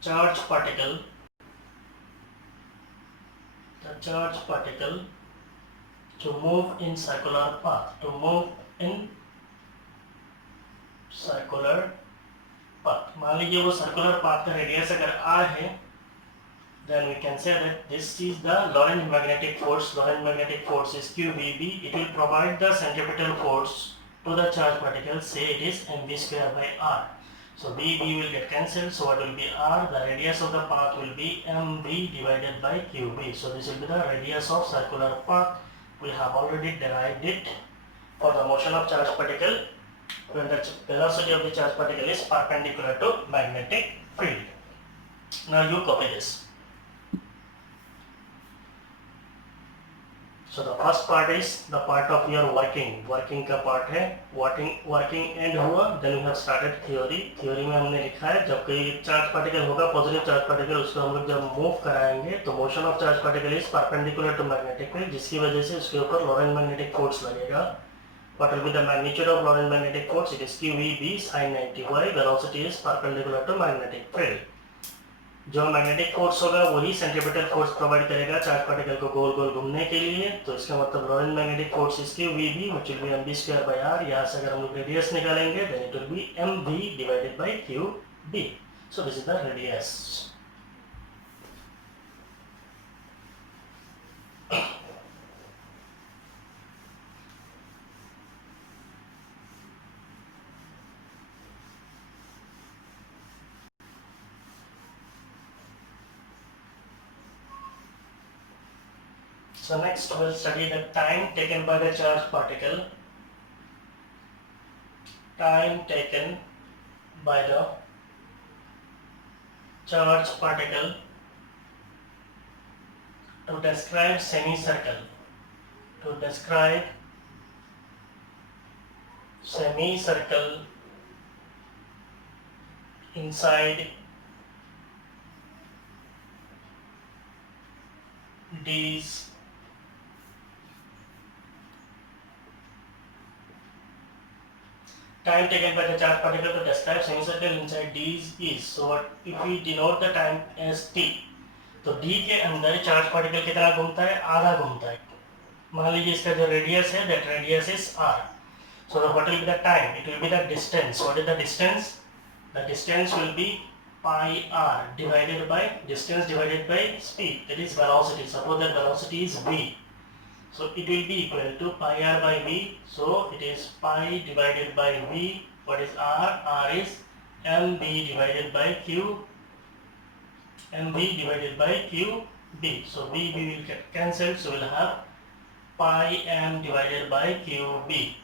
charged particle, to move in circular path, मान लीजिए वो circular path का radius अगर r है, then we can say that this is the Lorentz magnetic force. Lorentz magnetic force is QVB. It will provide the centripetal force to the charged particle. Say it is mv square by r. So b will get cancelled. So what will be r? The radius of the path will be mv divided by qb. So this will be the radius of circular path. We have already derived it for the motion of charged particle when the velocity of the charged particle is perpendicular to magnetic field. Now you copy this. So the first part is the part of your working का part है, working end हुआ, then we have started theory में हमने लिखा है जब कोई charge particle होगा, पॉजिटिव चार्ज पार्टिकल, उसको हम लोग जब मूव कराएंगे तो motion of charge particle is perpendicular to magnetic field, जिसकी वजह से उसके ऊपर लॉरेंट मैग्नेटिक फोर्स लगेगा, What will be the magnitude of Lorentz magnetic force? It is QEB sin 90. Why? Velocity is perpendicular to magnetic field. जो magnetic force होगा वही centripetal force provide करेगा चार्ज पार्टिकल को गोल गोल घूमने के लिए। तो इसका मतलब Lorentz magnetic force is Q V B which will be mv square by R. यहाँ से अगर हम लोग रेडियस निकालेंगे then it will be mv divided by Q B. So this is the radius. So next we'll study the time taken by the charged particle. Time taken by the charged particle to describe semicircle. To describe semicircle inside these time taken by the charged particle to describe semicircle inside D is, so what if we denote the time as t, तो d के अंदर charge particle कितना घूमता है? आधा घूमता है। मान लीजिए इसका जो रेडियस है that radius is r, so what will be the time? It will be the distance. What is the distance? The distance will be pi r divided by distance divided by speed, that is velocity. Suppose that velocity is v, so it will be equal to pi r by v. So it is pi divided by v. What is r? R is mv divided by q. mv divided by qb. So v will get cancelled. So we'll have pi m divided by qb.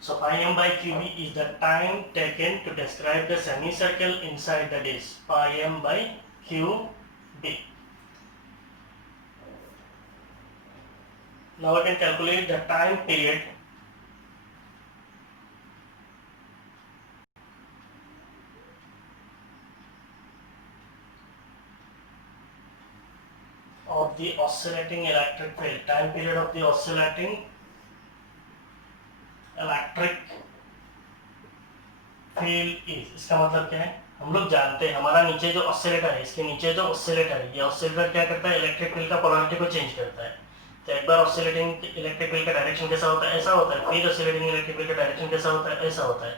So pi m by qb is the time taken to describe the semicircle inside the disk. Pi m by qb. Now I can calculate the time period of the oscillating electric field. Time period of the oscillating electric field is, इसका मतलब क्या है? हम लोग जानते हैं हमारा नीचे जो ऑसिलेटर है, इसके नीचे जो ऑसिलेटर है, ये ऑसिलेटर क्या करता है? इलेक्ट्रिक फील्ड का पोलैरिटी को चेंज करता है। तो एक बार ऑसिलेटिंग इलेक्ट्रिक फील्ड का डायरेक्शन कैसा होता है? ऐसा होता है। फिर ऑसिलेटिंग इलेक्ट्रिक फील्ड का डायरेक्शन कैसा होता है? ऐसा होता है।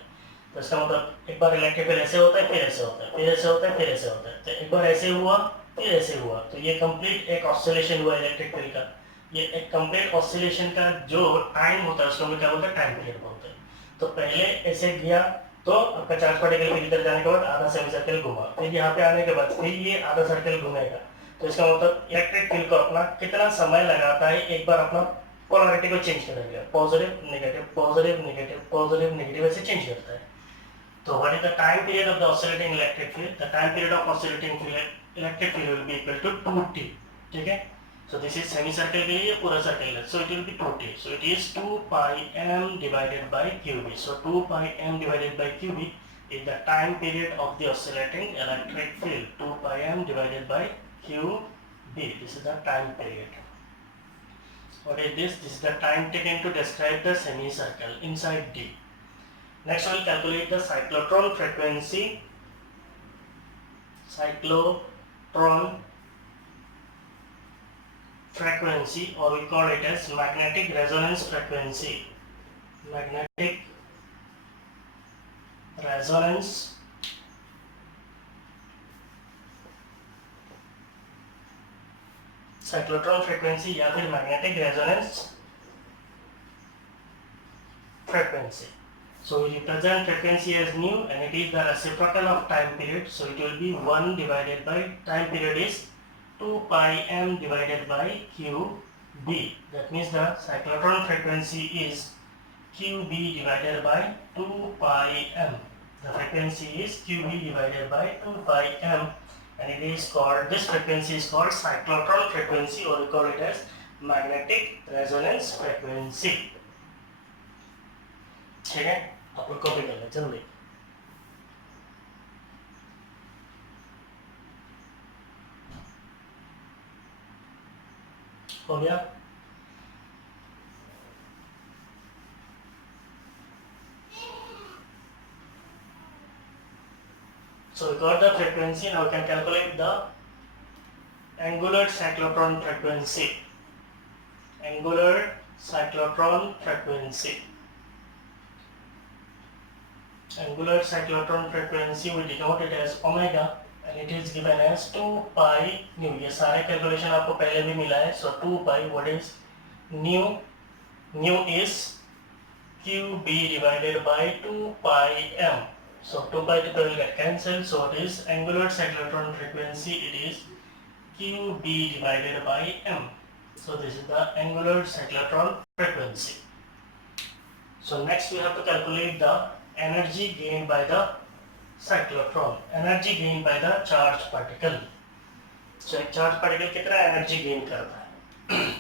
तो इसका मतलब एक बार इलेक्ट्रिक फील्ड ऐसे होता है, फिर ऐसे होता है, फिर ऐसे होता है, फिर ऐसे होता है। तो एक बार ऐसे हुआ, फिर ऐसे हुआ, तो ये कंप्लीट एक ऑसिलेशन हुआ इलेक्ट्रिक फील्ड का। ये एक कंप्लीट ऑसिलेशन का जो टाइम होता है उसको हम लोग क्या बोलते हैं? टाइम पीरियड बोलते हैं। तो पहले ऐसे गया तो आपका चार्ज पार्टिकल फिर इधर जाने के बाद आधा सेमी सर्कल घुमा, फिर यहाँ पे आने के बाद फिर ये आधा सर्कल घूमेगा। तो इसका मतलब इलेक्ट्रिक फील्ड को अपना कितना समय लगाता है एक बार अपना पोलैरिटी को चेंज करेगा, positive negative positive negative positive negative ऐसे चेंज करता है। तो what is the time period of the oscillating electric field? The time period of oscillating electric field will be equal to 2t। ठीक है, so this is semi circle के लिए पूरा circle है, so it will be 2t, so it is 2 pi m divided by qb. So 2 pi m divided by qb is the time period of the oscillating electric field. 2 pi m divided by qb, this is the time period. What is this? This is the time taken to describe the semicircle inside D. Next we will calculate the cyclotron frequency. Cyclotron frequency, or we call it as magnetic resonance frequency. Magnetic resonance cyclotron frequency या फिर magnetic resonance frequency. So we represent frequency as nu and it is the reciprocal of time period. So it will be 1 divided by time period is 2 pi m divided by qb. That means the cyclotron frequency is qb divided by 2 pi m. The frequency is qb divided by 2 pi m, and it is called, this frequency is called cyclotron frequency, or we call it as magnetic resonance frequency. ठीक है, आप लोग copy कर लें जल्दी। हो गया? So we got the frequency. Now we can calculate the angular cyclotron frequency. Angular cyclotron frequency. Angular cyclotron frequency we denote it as omega and it is given as 2 pi nu. ये सारे calculation आपको पहले भी मिला है. So 2 pi, what is nu? Nu is qb divided by 2 pi m. So 2 pi to will get cancelled. So it is angular cyclotron frequency. It is qb divided by m. So this is the angular cyclotron frequency. So next we have to calculate the energy gained by the cyclotron. Energy gained by the charged particle. So एक charged particle कितना energy gain करता है?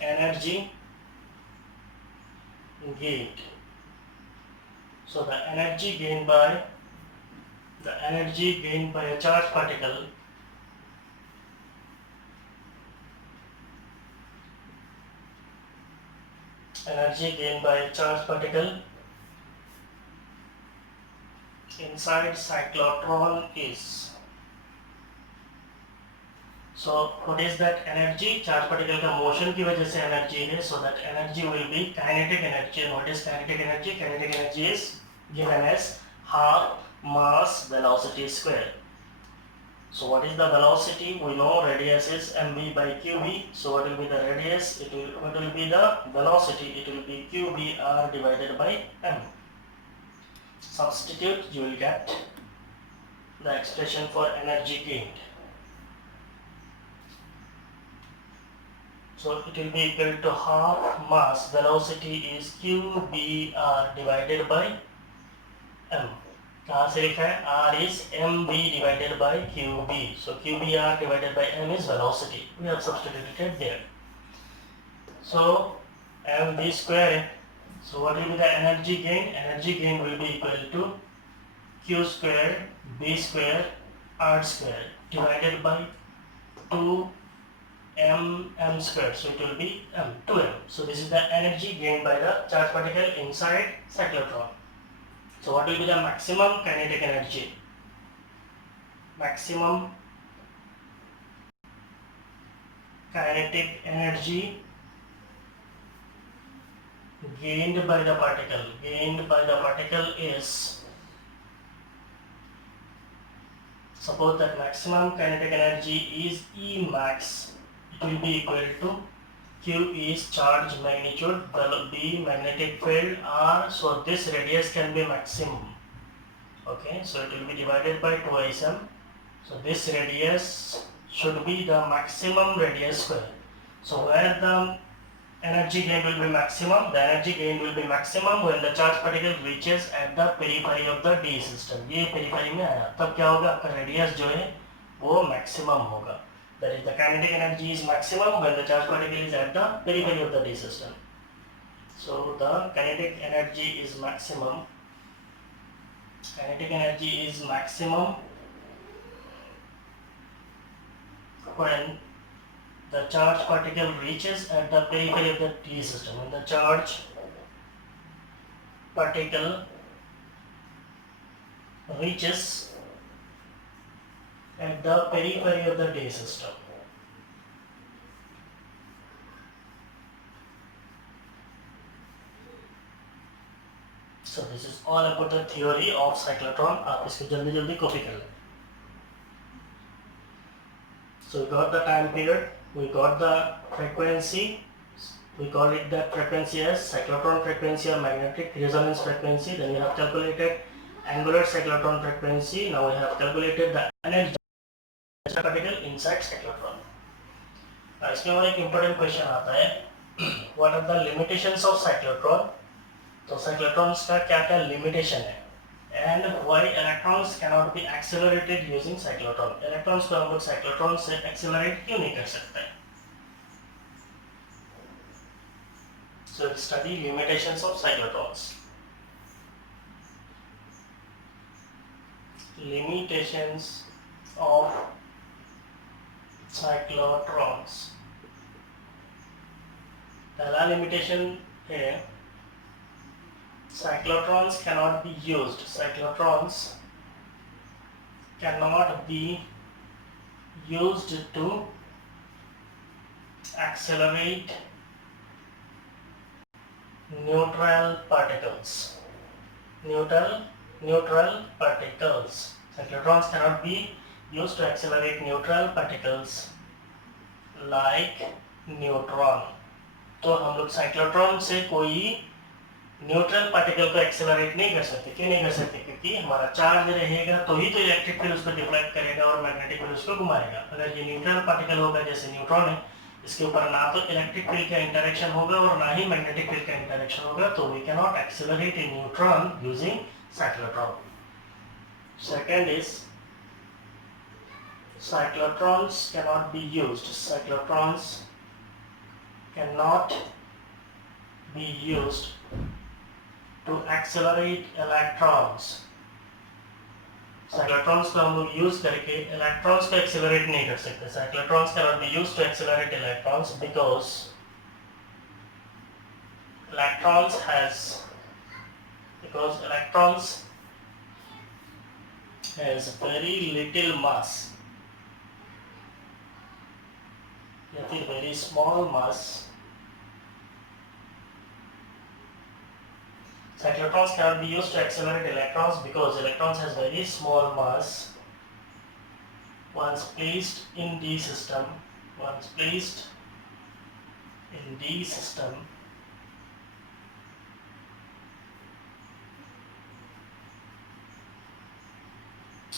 Energy gained. So the energy gained by a charged particle inside cyclotron is. So what is that energy? Charged particle का motion की वजह से energy है. So that energy will be kinetic energy. And what is kinetic energy? Kinetic energy is given as half mass velocity square. So what is the velocity? We know radius is mv by qb. So what will be the radius? What will be the velocity? It will be qbr divided by m. Substitute, you will get the expression for energy gained. So it will be equal to half mass velocity is qbr divided by m. कहाँ से लिखा है? R is mv divided by qb. So qbr divided by m is velocity. We have substituted there. So mv square. So what will be the energy gain? Energy gain will be equal to q square b square r square divided by 2m square. So it will be 2m. So this is the energy gained by the charged particle inside cyclotron. So what will be the maximum kinetic energy? Maximum kinetic energy gained by the particle is, suppose that maximum kinetic energy is E max. It will be equal to Q is charge magnitude, B magnetic field, R. So this radius can be maximum. Okay, so it will be divided by 2ism. So this radius should be the maximum radius square. So where the energy gain will be maximum, the energy gain will be maximum when the charged particle reaches at the periphery of the D system. ये periphery में आया, तब क्या होगा? आपका radius जो है वो maximum होगा. That is, the kinetic energy is maximum when the charged particle is at the periphery of the D system. So the kinetic energy is maximum. Kinetic energy is maximum when the charged particle reaches at the periphery of the D system. When the charged particle reaches at the periphery of the D system. So this is all about the theory of cyclotron. आप इसको जल्दी जल्दी copy कर लें. So we got the time period, we got the frequency. We call it the frequency as cyclotron frequency or magnetic resonance frequency. Then we have calculated angular cyclotron frequency. Now we have calculated the energy particle inside cyclotron. इसमें और एक important question आता है, what are the limitations of cyclotron? तो cyclotrons का क्या क्या limitation है? And why electrons cannot be accelerated using cyclotron? Electrons को हम लोग cyclotron से accelerate क्यों नहीं कर सकते? So we'll study limitations of cyclotrons. Limitations of cyclotrons. पहला limitation है cyclotrons cannot be used. Cyclotrons cannot be used to accelerate neutral particles. Neutral particles. Cyclotrons cannot be used to accelerate neutral particles like neutron. तो हम लोग cyclotron से कोई neutral particle को accelerate नहीं कर सकते. क्यों नहीं कर सकते? क्योंकि हमारा चार्ज रहेगा तो ही तो इलेक्ट्रिक फील्ड उसको डिफ्लेक्ट करेगा और मैग्नेटिक फील्ड उसको घुमाएगा. अगर ये न्यूट्रल पार्टिकल होगा जैसे न्यूट्रॉन है, इसके ऊपर ना तो इलेक्ट्रिक फील्ड का इंटरेक्शन होगा और ना ही मैग्नेटिक फील्ड का इंटरेक्शन होगा, तो we can not accelerate a neutron using cyclotron. Second is cyclotrons cannot be used. Cyclotrons cannot be used to accelerate electrons. Cyclotrons को हम लोग यूज करके इलेक्ट्रॉन्स को एक्सेलरेट नहीं कर सकते. Cyclotrons cannot be used to accelerate electrons because electrons has very little mass. Very small mass. Cyclotrons cannot be used to accelerate electrons because electrons has very small mass. Once placed in the system,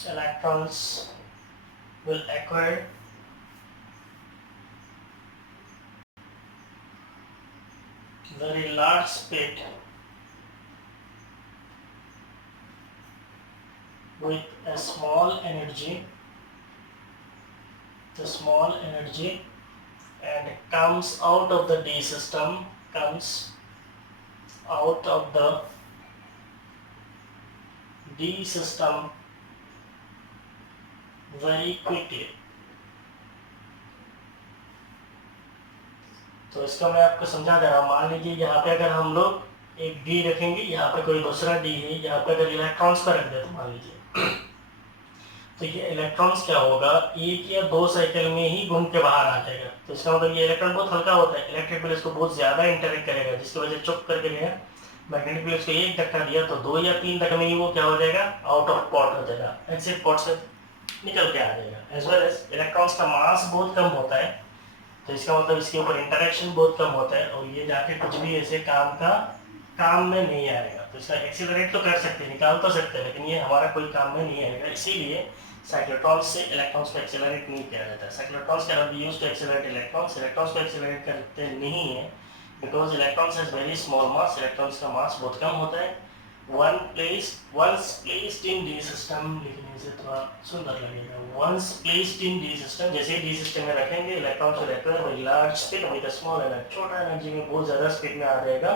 electrons will acquire very large speed with a small energy and comes out of the D system, very quickly. तो इसका मैं आपको समझा दे रहा हूँ. मान लीजिए यहाँ पे अगर हम लोग एक डी रखेंगे, यहाँ पे कोई दूसरा डी है, यहाँ पे अगर इलेक्ट्रॉन्स पर रख देते मान लीजिए, तो ये इलेक्ट्रॉन्स क्या होगा, एक या दो साइकिल में ही घूम के बाहर आ जाएगा. तो इसका मतलब ये इलेक्ट्रॉन बहुत हल्का होता है, इलेक्ट्रिक फील्ड इसको बहुत ज्यादा इंटरेक्ट करेगा, जिसकी वजह से चुप करके गया. मैग्नेटिक फील्ड इसको एक धक्का दिया तो दो या तीन धक्के में ही वो क्या हो जाएगा, आउट ऑफ पॉट हो जाएगा, एग्जिट पॉट से निकल के आ जाएगा. एज वेल एज इलेक्ट्रॉन्स का मास बहुत कम होता है, तो इसका मतलब इसके ऊपर इंटरेक्शन बहुत कम होता है और ये जाके कुछ भी ऐसे काम में नहीं आएगा. तो इसका एक्सीलरेट तो कर सकते हैं, निकाल तो सकते हैं, लेकिन ये हमारा कोई काम में नहीं आएगा. इसीलिए साइक्लोट्रॉन्स से इलेक्ट्रॉन्स को एक्सेलरेट नहीं किया जाता है. Cyclotrons can be used to accelerate electrons. Electrons को एक्सेलरेट करते नहीं है because electrons has very small mass. Electrons का मास बहुत कम होता है. once placed in D system, लिखने से थोड़ा सुंदर लगेगा. once placed in D system, जैसे D system में रखेंगे इलेक्ट्रॉन्स को रहते हैं very large speed with a small energy, छोटा एनर्जी में बहुत ज़्यादा स्पीड में आ जाएगा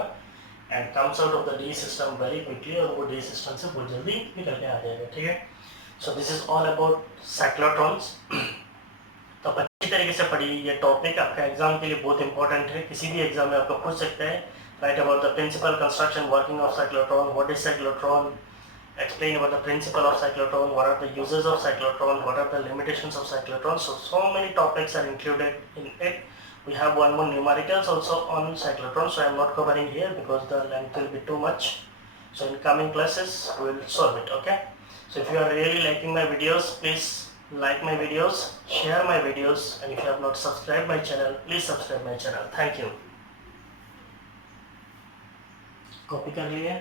and comes out of the D system very quickly, और वो D system से बहुत जल्दी निकल के आ जाएगा. ठीक है. So this is all about cyclotrons. तो अच्छी तरीके से पढ़िए. ये टॉपिक आपका एग्जाम के लिए बहुत इंपॉर्टेंट है, किसी भी एग्जाम में आपको पूछ सकते हैं. Write about the principal construction working of cyclotron, what is cyclotron, explain about the principle of cyclotron, what are the uses of cyclotron, what are the limitations of cyclotron. So many topics are included in it. We have one more numericals also on cyclotron, so I am not covering here because the length will be too much. So in coming classes we will solve it. Okay. So if you are really liking my videos, please like my videos, share my videos, and if you have not subscribed my channel, please subscribe my channel. Thank you. Copy कर लिए.